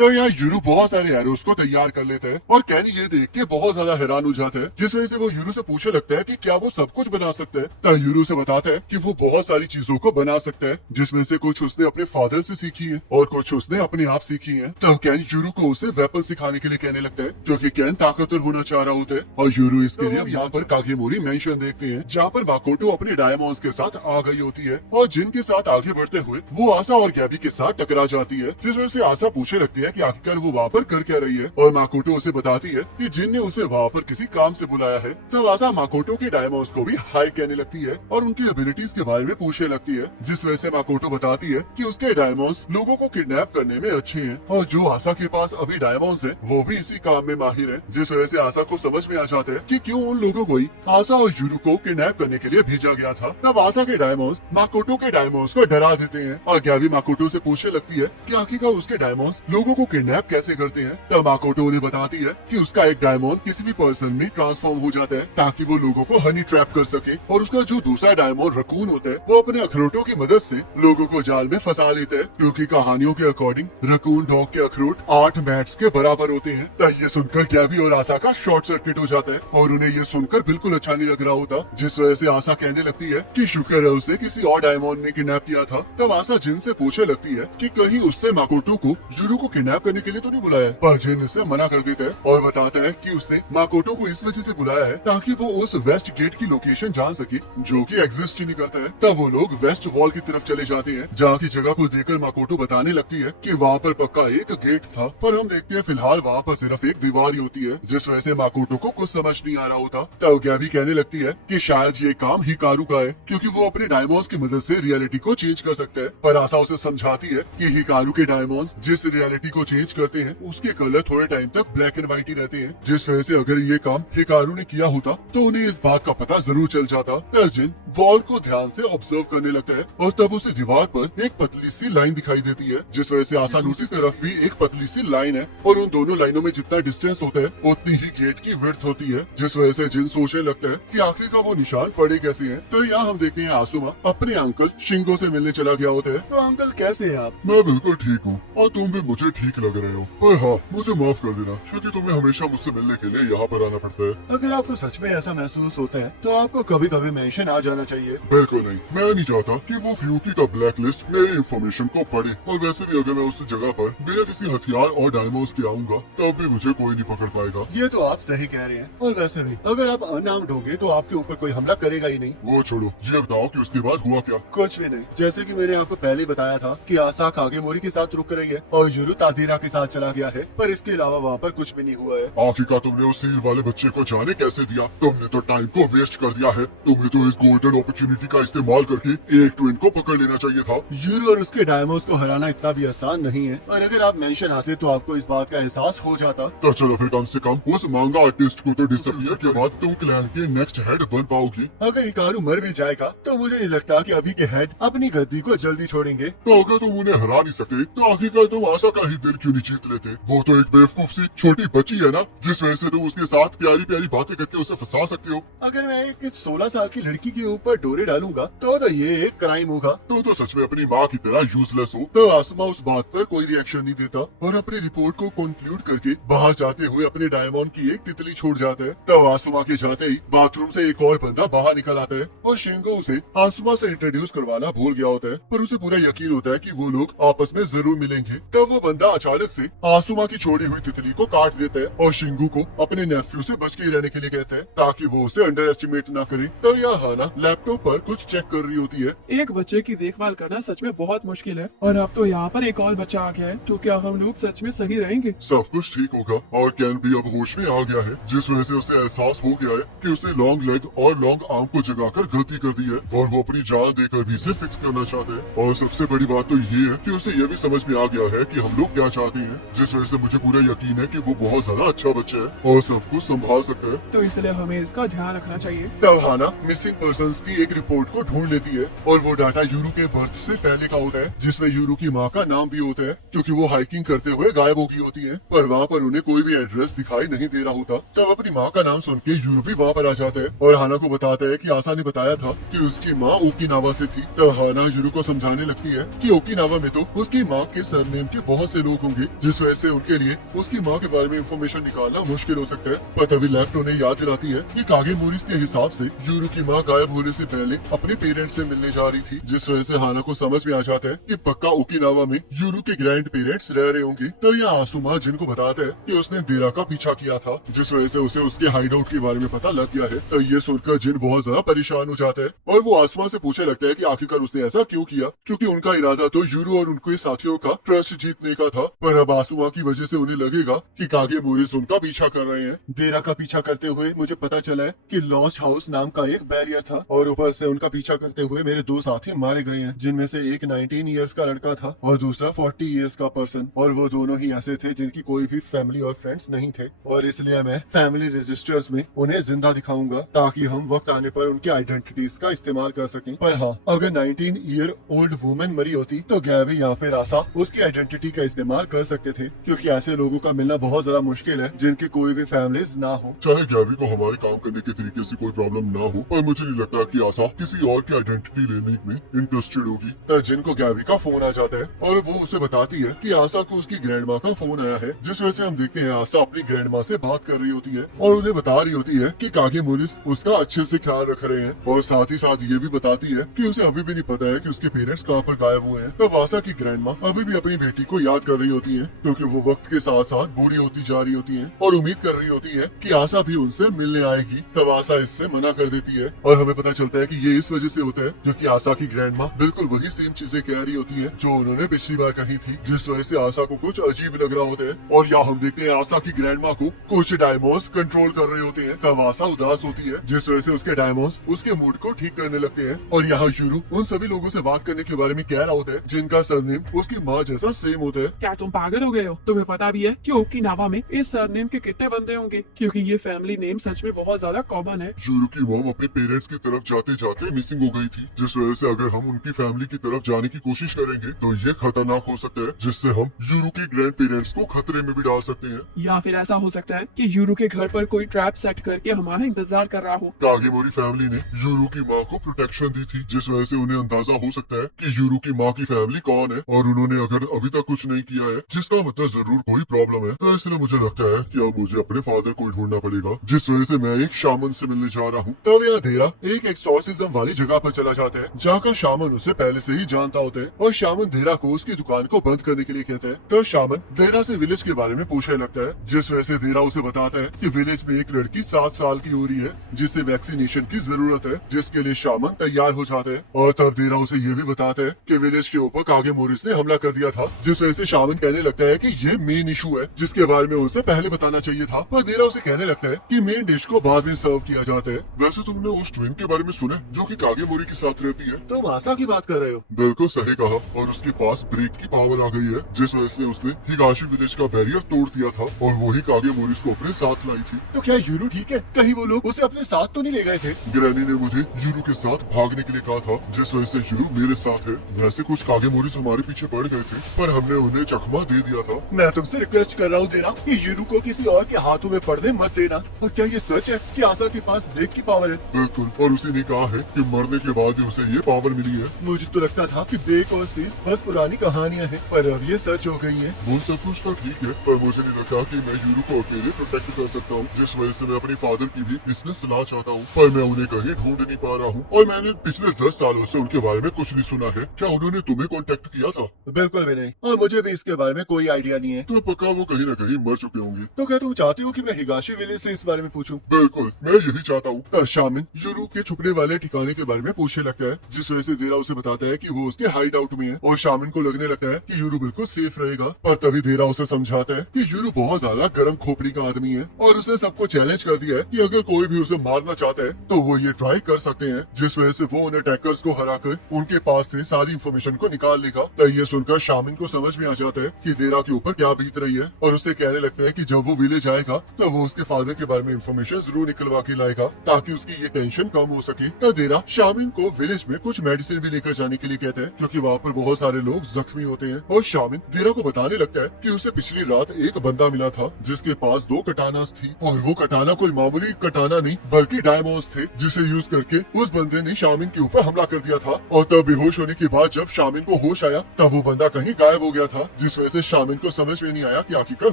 तो यहाँ यूरू बहुत सारे एरोस को तैयार कर लेते हैं और कैन ये देख के बहुत ज्यादा हैरान हो जाते हैं, जिस वजह से वो यूरू से पूछने लगता है कि क्या वो सब कुछ बना सकते हैं। तो यूरू से बताते हैं कि वो बहुत सारी चीजों को बना सकते हैं, जिसमें से कुछ उसने अपने फादर से सीखी है और कुछ उसने अपने आप सीखी है। तो कैन यूरू को उसे वेपन सिखाने के लिए कहने लगता है, क्योंकि कैन ताकतवर होना चाह रहा होता है। और यूरू इसके लिए यहाँ पर कागेमोरी मेंशन देखते हैं, जहाँ पर माकोटो अपने डायमंड्स के साथ आ गई होती है और जिनके साथ आगे बढ़ते हुए वो आसा और गैबी के साथ टकरा जाती है, जिस वजह से आसा पूछने लगती है कि आखिरकार वो वहाँ पर कर क्या रही है। और माकोटो उसे बताती है कि जिन ने उसे वहाँ पर किसी काम से बुलाया है। तब आसा माकोटो के डायमंड्स को भी हाई कहने लगती है और उनकी एबिलिटीज के बारे में पूछने लगती है, जिस वजह से माकोटो बताती है कि उसके डायमंड्स लोगों को किडनैप करने में अच्छे हैं और जो आसा के पास अभी डायमंड्स है वो भी इसी काम में माहिर है। जिस वजह से आसा को समझ में आ जाता है कि क्यों उन लोगों को ही आसा और यूरू को किडनैप करने के लिए भेजा गया था। तब आसा के डायमंड्स माकोटो के डायमंड्स को डरा देते हैं और गैबी माकोटो से पूछने लगती है कि आखिरकार उसके डायमंड्स लोगों को किडनैप कैसे करते हैं। तब माकोटो उन्हें बताती है कि उसका एक डायमंड किसी भी पर्सन में ट्रांसफॉर्म हो जाता है ताकि वो लोगों को हनी ट्रैप कर सके, और उसका जो दूसरा डायमंड रकून होता है वो अपने अखरोटों की मदद से लोगों को जाल में फंसा लेता है, क्योंकि कहानियों के अकॉर्डिंग रकून डॉग के अखरोट 8 मैट्स के बराबर होते हैं। तब ये सुनकर गैबी और आसा का शॉर्ट सर्किट हो जाता है और उन्हें ये सुनकर बिल्कुल अच्छा नहीं लग रहा होता, जिस वजह से आसा कहने लगती है कि शुक्र है उसे किसी और डायमंड ने किडनैप किया था। तब आसा जिन से पूछने लगती है कि कहीं उसने माकोटो को यूरू को किडनैप करने के लिए तो नहीं बुलाया, पर जिन इसे मना कर देता है और बताता है कि उसने माकोटो को इस वजह से बुलाया है ताकि वो उस वेस्ट गेट की लोकेशन जान सके जो कि एग्जिस्ट ही नहीं करता है। तब वो लोग वेस्ट वॉल की तरफ चले जाते हैं, जहाँ की जगह को देखकर माकोटो बताने लगती है कि वहाँ पर पक्का एक गेट था, पर हम देखते हैं फिलहाल वहाँ पर सिर्फ एक दीवार ही होती है, जिस वजह से माकोटो को कुछ समझ नहीं आ रहा होता। तब गैबी कहने लगती है कि शायद ये काम हिकारू का है, क्योंकि वो अपने डायमंड्स की मदद से रियलिटी को चेंज कर सकता है। पर आसा उसे समझाती है कि हिकारू के डायमंड्स जिस रियलिटी को चेंज करते हैं उसके कलर थोड़े टाइम तक ब्लैक एंड व्हाइट ही रहते हैं, जिस वजह से अगर ये काम हिकारू ने किया होता तो उन्हें इस बात का पता जरूर चल जाता। अर्जुन वॉल को ध्यान से ऑब्जर्व करने लगता है और तब उसे दीवार पर एक पतली सी लाइन दिखाई देती है, जिस वजह से आसा दूसरी तरफ भी एक पतली सी लाइन है और उन दोनों लाइनों में जितना डिस्टेंस होता है उतनी ही गेट की विड्थ होती है, जिस वजह से जिन सोचने लगता है कि आखिर का वो निशान पड़े कैसे हैं। तो यहाँ हम देखते हैं आसुमा अपने अंकल शिंगो से मिलने चला गया होता है। तो अंकल कैसे हैं आप? मैं बिल्कुल ठीक हूँ और तुम भी मुझे ठीक लग रहे हो, पर हाँ मुझे माफ कर देना क्योंकि तुम्हें हमेशा मुझसे मिलने के लिए यहाँ पर आना पड़ता है। अगर आपको सच में ऐसा महसूस होता है तो आपको कभी कभी मेंशन आ जाना चाहिए। बिल्कुल नहीं, मैं नहीं चाहता कि वो फ्यूकी का ब्लैक लिस्ट मेरी इन्फॉर्मेशन को पढ़े, और वैसे भी अगर मैं उस जगह पर बिना किसी हथियार और डायमंड्स के आऊंगा तब भी मुझे कोई नहीं पकड़ पाएगा। ये तो आप सही कह रहे हैं, और वैसे भी अगर आप अनआर्म्ड होंगे तो आपके ऊपर कोई हमला करेगा ही नहीं। वो छोड़ो, ये बताओ कि उसके बाद हुआ क्या? कुछ भी नहीं, जैसे कि मैंने आपको पहले बताया था कि आसा कागेमोरी के साथ रुक रही है और यूरू तादीरा के साथ चला गया है, पर इसके अलावा वहाँ पर कुछ भी नहीं हुआ है। आखिरकार तुमने उस सील वाले बच्चे को जाने कैसे दिया? तुमने तो टाइम को वेस्ट कर दिया है। तुम्हें तो इस गोल्डन अपॉर्चुनिटी का इस्तेमाल करके एक ट्विन को पकड़ लेना चाहिए था। यूरू और उसके डायमंड्स को हराना इतना भी आसान नहीं है, और अगर आप मेंशन आते तो आपको इस बात का एहसास हो जाता। तो चलो फिर कम से कम उस मांगा आर्टिस्ट को तो डिसअपियर के बाद तुम क्लैन के नेक्स्ट हेड बन पाओगी। अगर हिकारू मर भी जाएगा तो मुझे नहीं लगता कि अभी के हेड अपनी गद्दी को जल्दी छोड़ेंगे। तो अगर तुम उन्हें हरा नहीं सकते तो आखिरकार तुम आशा का ही दिल क्यों नहीं जीत लेते? वो तो एक बेवकूफ सी छोटी बच्ची है ना, जिस वजह से तुम उसके साथ प्यारी प्यारी बातें करके उसे फंसा सकते हो। अगर मैं एक 16 साल की लड़की के ऊपर डोरे डालूंगा तो ये एक क्राइम होगा। तुम तो सच में अपनी माँ की तरह यूजलेस हो। तो आसमा उस बात पर कोई रिएक्शन नहीं देता और अपनी रिपोर्ट को कंक्लूड करके बाहर जाते हुए अपने डायमंड की एक तितली छोड़ जाता है। तब आसमा के जाते ही बाथरूम से एक और बंदा बाहर निकल आता है और शिंगो उसे आसमा से इंट्रोड्यूस करवाना भूल गया होता है, पर उसे पूरा यकीन होता है कि वो लोग आपस में जरूर मिलेंगे। तब वो बंदा अचानक से आसमा की छोड़ी हुई तितली को काट देता है और शिंगू को अपने नेफ्यू से बच के रहने के लिए कहता है ताकि वो उसे अंडर एस्टिमेट न करे। तब यह हाना लैपटॉप पर कुछ चेक कर रही होती है। एक बच्चे की देखभाल करना सच में बहुत मुश्किल है, और अब तो यहाँ पर एक और बच्चा आ गया है, तो क्या हम लोग सच में सही रहेंगे? सब कुछ ठीक होगा और कैन भी अब होश में आ गया है, जिस वजह से उसे एहसास हो गया है कि उसने लॉन्ग लेग और लॉन्ग आर्म को जगाकर गलती कर दी है और वो अपनी जान देकर भी इसे फिक्स करना चाहते हैं। और सबसे बड़ी बात तो ये है कि उसे ये भी समझ में आ गया है कि हम लोग क्या चाहते हैं, जिस वजह से मुझे पूरा यकीन है कि वो बहुत ज्यादा अच्छा बच्चा है और सब कुछ संभाल सकता है। तो इसलिए हमें इसका ध्यान रखना चाहिए। तब हाना मिसिंग पर्संस की एक रिपोर्ट को ढूंढ लेती है और वो डाटा यूरू के बर्थ से पहले का होता है, जिसमें यूरू की माँ का नाम भी होता है, क्योंकि वो हाइकिंग करते हुए गायब हो गई होती है, पर वहाँ पर उन्हें कोई भी एड्रेस दिखाई नहीं दे रहा होता। तब अपनी माँ का नाम सुन के यूरू भी वहाँ पर आ जाता है और हाना को बताता है कि आशा ने बताया था कि उसकी माँ ओकिनावा से थी। तब हाना यूरू को समझाने लगती है कि ओकिनावा में तो उसकी माँ के सरनेम के बहुत से लोग होंगे, जिस वजह से उनके लिए उसकी माँ के बारे में इंफॉर्मेशन निकालना मुश्किल हो सकता है। पर तभी लेफ्ट उन्हें याद दिलाती है कि कागेमोरी के हिसाब से यूरू की माँ गायब होने से पहले अपने पेरेंट्स से मिलने जा रही थी, जिस वजह से हाना को समझ में आ जाता है कि पक्का ओकिनावा में यूरू के ग्रैंड पेरेंट्स रह रहे होंगे। तो यह आसुमा जिन को बताता है कि उसने देरा का पीछा किया था, जिस वजह से उसे उसके हाइड आउट के बारे में पता लग गया है। तो ये सुनकर जिन बहुत ज्यादा परेशान हो जाता है और वो आसमा से पूछने लगता है कि आखिरकार उसने ऐसा क्यों किया, क्योंकि उनका इरादा तो यूरू और उनके साथियों का ट्रस्ट जीतने का था। पर अब आसुमा की वजह से उन्हें लगेगा कि कागेमोरी उनका पीछा कर रहे हैं। देरा का पीछा करते हुए मुझे पता चला है कि लॉस्ट हाउस नाम का एक बैरियर था और ऊपर से उनका पीछा करते हुए मेरे 2 साथी मारे गए हैं, जिनमें से एक 19 इयर्स का लड़का था और दूसरा 40 इयर्स का पर्सन, और वो दोनों ही ऐसे थे जिनकी कोई भी फैमिली और फ्रेंड्स नहीं थे। और इसलिए मैं फैमिली रजिस्टर्स में उन्हें जिंदा दिखाऊंगा ताकि हम वक्त आने पर उनकी आइडेंटिटीज का इस्तेमाल कर सकें। पर हाँ, अगर 19 ईयर ओल्ड वुमेन मरी होती तो गैबी या फिर आशा उसकी आइडेंटिटी का इस्तेमाल कर सकते थे, क्योंकि ऐसे लोगों का मिलना बहुत ज्यादा मुश्किल है जिनकी कोई भी फैमिलीज ना हो। चाहे गैबी को हमारे काम करने के तरीके से कोई प्रॉब्लम ना हो, पर मुझे नहीं लगता कि आशा किसी और की आइडेंटिटी लेने में इंटरेस्टेड होगी। तो जिन को गैबी का फोन आ जाता है और वो उसे बताती है कि आशा को उसकी ग्रैंड माँ का फोन आया है, जिस वजह से हम देखते हैं आशा अपनी ग्रैंड माँ से बात कर रही होती है और उन्हें बता रही होती है कि कागेमोरी उसका अच्छे से ख्याल रख रहे हैं, और साथ ही साथ ये भी बताती है कि उसे अभी भी नहीं पता है कि उसके पेरेंट्स कहाँ पर गायब हुए हैं। तब आशा की ग्रैंड माँ अभी भी अपनी बेटी को याद कर रही होती है, क्योंकि वो वक्त के साथ साथ बूढ़ी होती जा रही होती है और उम्मीद कर रही होती है कि आशा भी उनसे मिलने आएगी। तब आशा इससे मना कर देती है और हमें पता चलता है कि ये इस वजह से होता है क्योंकि आशा की ग्रैंड माँ बिल्कुल वही सेम चीजें कह रही होती है जो उन्होंने पिछली बार कही थी, जिस वजह से आशा को कुछ अजीब लग रहा होता है। और यहाँ हम देखते हैं आशा की ग्रैंड माँ को कुछ डायमंड्स कंट्रोल कर रहे होते हैं। तब आशा उदास होती है, जिस वजह से उसके डायमंड्स उसके मूड को ठीक करने लगते हैं। और यहाँ यूरू उन सभी लोगों से बात करने के बारे में कह रहा होता है जिनका सरनेम उसकी माँ जैसा सेम होता है। क्या तुम पागल हो गए हो? तुम्हें पता भी है कि ओकिनावा में इस सरनेम के कितने बंदे होंगे, क्योंकि ये फैमिली नेम सच में बहुत ज्यादा कॉमन है। यूरू की मॉम अपने पेरेंट्स की तरफ जाते जाते मिसिंग हो गई थी, जिस वजह से अगर हम उनकी फैमिली की तरफ जाने की कोशिश करेंगे तो ये खतरनाक हो सकता है, जिससे हम यूरू के ग्रैंड पेरेंट्स को खतरे में भी डाल सकते हैं। या फिर ऐसा हो सकता है कि यूरू के घर पर कोई ट्रैप सेट करके हमारा इंतजार कर रहा हो। कागेमोरी फैमिली ने यूरू की माँ को प्रोटेक्शन दी थी, जिस वजह से उन्हें अंदाजा हो सकता है कि यूरू की माँ की फैमिली कौन है, और उन्होंने अगर अभी तक कुछ नहीं किया है जिसका मतलब जरूर कोई प्रॉब्लम है। तो इसलिए मुझे लगता है कि अब मुझे अपने फादर को ढूंढना पड़ेगा, जिस वजह से मैं एक शामन से मिलने जा रहा हूँ। तब यह धेरा एक एक्सॉर्सिज्म वाली जगह पर चला जाता है जहाँ का शामन उसे पहले से ही जानता होता है, और शामन धेरा को उसकी दुकान को बंद करने के लिए कहता है। तो शामन धेरा से विलेज के बारे में पूछने लगता है, जिस वजह से धेरा उसे बताता है कि विलेज में एक लड़की 7 साल की हो रही है जिसे वैक्सीनेशन की जरूरत है, जिसके लिए शामन तैयार हो जाते हैं। और तब धेरा उसे ये भी बताता है कि विलेज के ऊपर कागेमोरिस ने हमला कर दिया था, जिस वजह से शामन कहने लगता है कि ये मेन इशू है जिसके बारे में उसे पहले बताना चाहिए था। पर धेरा उसे कहने लगता है कि मेन डिश को बाद में सर्व किया जाता है। वैसे तुमने उस ट्विन के बारे में सुना है जो कि कागेमोरी के साथ रहती है? तुम आशा की बात कर रहे हो? बिल्कुल सही कहा, और उसके पास ब्रेक की पावर आ गई है, जिस वजह से उसने हिगाशी विलेज का बैरियर तोड़ दिया था और वही कागेमोरिस को अपने साथ लाई थी। तो क्या यूरू ठीक है? कहीं वो लोग उसे अपने साथ तो नहीं ले गए थे? ग्रैनी ने मुझे यूरू के साथ भागने के लिए कहा था, जिस वजह से यूरू मेरे साथ है। वैसे कुछ कागेमोरिस हमारे पीछे पड़ गए थे, पर हमने उन्हें चकमा दे दिया था। मैं तुमसे रिक्वेस्ट कर रहा हूँ देना कि यूरू को किसी और के हाथों में पड़ने मत देना। और क्या ये सच है कि आशा के पास ब्रेक की पावर है? बिल्कुल, और उसी ने कहा है कि मरने के बाद ही उसे ये पावर मिली है। मुझे तो लगता था कि ब्रेक और सील बस पुरानी कहानियाँ हैं, पर अब ये सच हो गई है। वो सब कुछ तो ठीक है, पर मुझे नहीं लगता कि मैं यूरू को अकेले प्रोटेक्ट कर सकता हूँ, जिस वजह से मैं अपने फादर की भी इसमें सलाह चाहता हूँ, पर मैं उन्हें कहीं ढूंढ नहीं पा रहा हूँ। और मैंने पिछले 10 सालों से उनके बारे में कुछ नहीं सुना है। क्या उन्होंने तुम्हें कांटेक्ट किया था? बिल्कुल भी नहीं, और मुझे भी इसके बारे में कोई आइडिया नहीं है। तो पक्का वो कहीं न कहीं मर चुके होंगे। तो क्या तुम चाहते हो कि मैं हिगाशी विलेज से इस बारे में पूछूं? बिल्कुल, मैं यही चाहता हूँ। शामिन यूरू के छुपने वाले ठिकाने के बारे में पूछने लगता है, जिस वजह से धेरा उसे बताता है कि वो उसके हाइड आउट में है, और शामिन को लगने लगता है कि यूरू बिल्कुल सेफ रहेगा। पर तभी धेरा उसे समझाता है कि यूरू बहुत ज्यादा गर्म खोपड़ी का आदमी है और उसने सबको चैलेंज कर दिया है कि अगर कोई भी उसे मारना चाहता है तो वो ये ट्राई कर सकते हैं, जिस वजह से वो उन अटैकर्स को हराकर उनके पास से सारी इंफॉर्मेशन को निकाल लेगा। तो ये सुनकर शामिन को समझ में आ जाता है कि धेरा के ऊपर क्या बीत रही है, और उससे कहने लगता है कि जब वो विलेज आएगा तो वो उसके फादर के बारे में इंफॉर्मेशन जरूर निकलवा के लाएगा ताकि उसकी ये टेंशन कम हो सके। तो धेरा शामिन को विलेज में कुछ मेडिसिन भी लेकर जाने के लिए कहता है, क्योंकि वहाँ पर बहुत सारे लोग जख्मी होते हैं। और शामिन धेरा को बताने लगता है कि उसे पिछली रात एक बंदा मिला था जिसके पास 2 कटानास थी, और वो कटाना कोई मामूली कटाना नहीं बल्कि डायमंड्स थे, जिसे यूज करके उस बंदे ने शामिन के ऊपर हमला कर दिया था। और तब बेहोश होने के बाद जब शामिन को होश आया तब वो बंदा कहीं गायब हो गया था। जिस वजह से शामिन को समझ में नहीं आया कि आखिरकार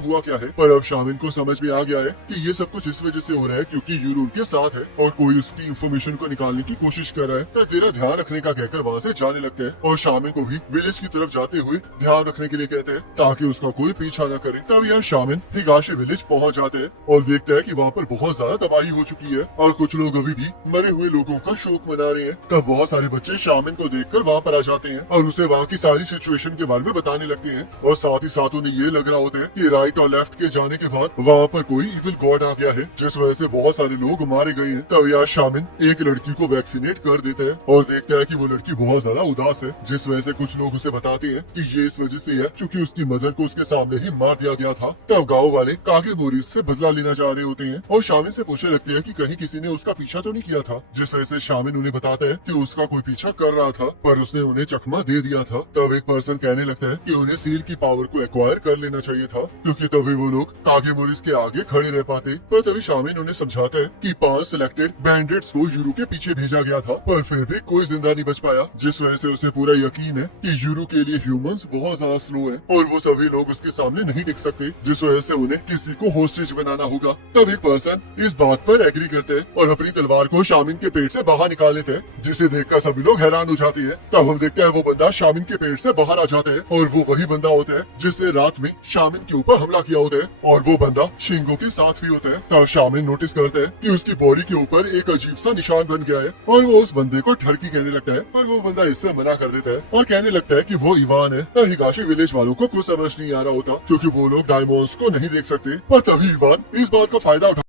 हुआ क्या है। पर अब शामिन को समझ में आ गया है कि ये सब कुछ इस वजह से हो रहा है क्योंकि यूरो उनके साथ है और कोई उसकी इंफॉर्मेशन को निकालने की कोशिश कर रहा है। तो तेरा ध्यान रखने का कहकर वहाँ से जाने लगते हैं और शामिन को भी विलेज की तरफ जाते हुए ध्यान रखने के लिए कहते हैं ताकि उसका कोई पीछा न करे। तब यहाँ शामिन हिगाशे विलेज पहुँच जाते हैं और देखते हैं कि वहाँ पर बहुत ज्यादा तबाही हो चुकी है और कुछ लोग अभी भी मरे हुए लोगों का शोक मना रहे हैं। तब बहुत सारे बच्चे शामिन को देखकर वहाँ पर आ जाते हैं और उसे वहाँ की सारी सिचुएशन के बारे में बताने लगते हैं और साथ ही साथ उन्हें ये लग रहा होता है कि राइट और लेफ्ट के जाने के बाद वहाँ पर कोई इविल गॉड आ गया है जिस वजह से बहुत सारे लोग मारे गए हैं। तब यहाँ शामिन एक लड़की को वैक्सीनेट कर देता है और देखता है कि वो लड़की बहुत ज्यादा उदास है जिस वजह से कुछ लोग उसे बताते हैं कि ये इस वजह से है क्योंकि उसकी मदर को उसके सामने ही मार दिया गया था। तब गाँव वाले कागे बोरिस से बदला लेना चाह रहे होते हैं और शामिन से पूछने लगते हैं कि कहीं किसी ने उसका पीछा तो नहीं किया था, जिस वजह से शामिन उन्हें बताता है कि उसका कोई पीछा कर रहा था पर उसने उन्हें चकमा दे दिया था। तब एक पर्सन कहने लगता है कि उन्हें सील की पावर को एक्वायर कर लेना चाहिए था क्योंकि तभी वो लोग कागे मोरिस के आगे खड़े रह पाते। पर तभी शामिन उन्हें समझाता है कि 5 सिलेक्टेड बैंडिट्स को यूरो के पीछे भेजा गया था पर फिर भी कोई जिंदा नहीं बच पाया, जिस वजह से उसे पूरा यकीन है कि यूरो के लिए ह्यूमंस बहुत ज्यादा स्लो है और वो सभी लोग उसके सामने नहीं टिक सकते, जिस वजह से उन्हें किसी को होस्टेज बनाना होगा। तब एक पर्सन इस बात पर एग्री करते हैं और अपनी तलवार को शामिन के पेट से बाहर निकाल लेते हैं, जिसे देखकर सभी लोग हैरान हो जाते हैं। तब हम देखते हैं वो बंदा शामिन के पेट से बाहर आ जाता है और वो वही बंदा होता है जिसने रात में शामिन के ऊपर हमला किया होता है और वो बंदा शिंगो के साथ भी होता है। तब शामिन नोटिस करते हैं कि उसकी बॉडी के ऊपर एक अजीब सा निशान बन गया है और वो उस बंदे को ठड़की कहने लगता है पर वो बंदा इससे मना कर देता है और कहने लगता है कि वो इवान है। तब हिगाशी विलेज वालों को कुछ समझ नहीं आ रहा होता क्योंकि वो लोग डायमंड्स को नहीं देख सकते, पर तभी इवान इस बात का फायदा उठा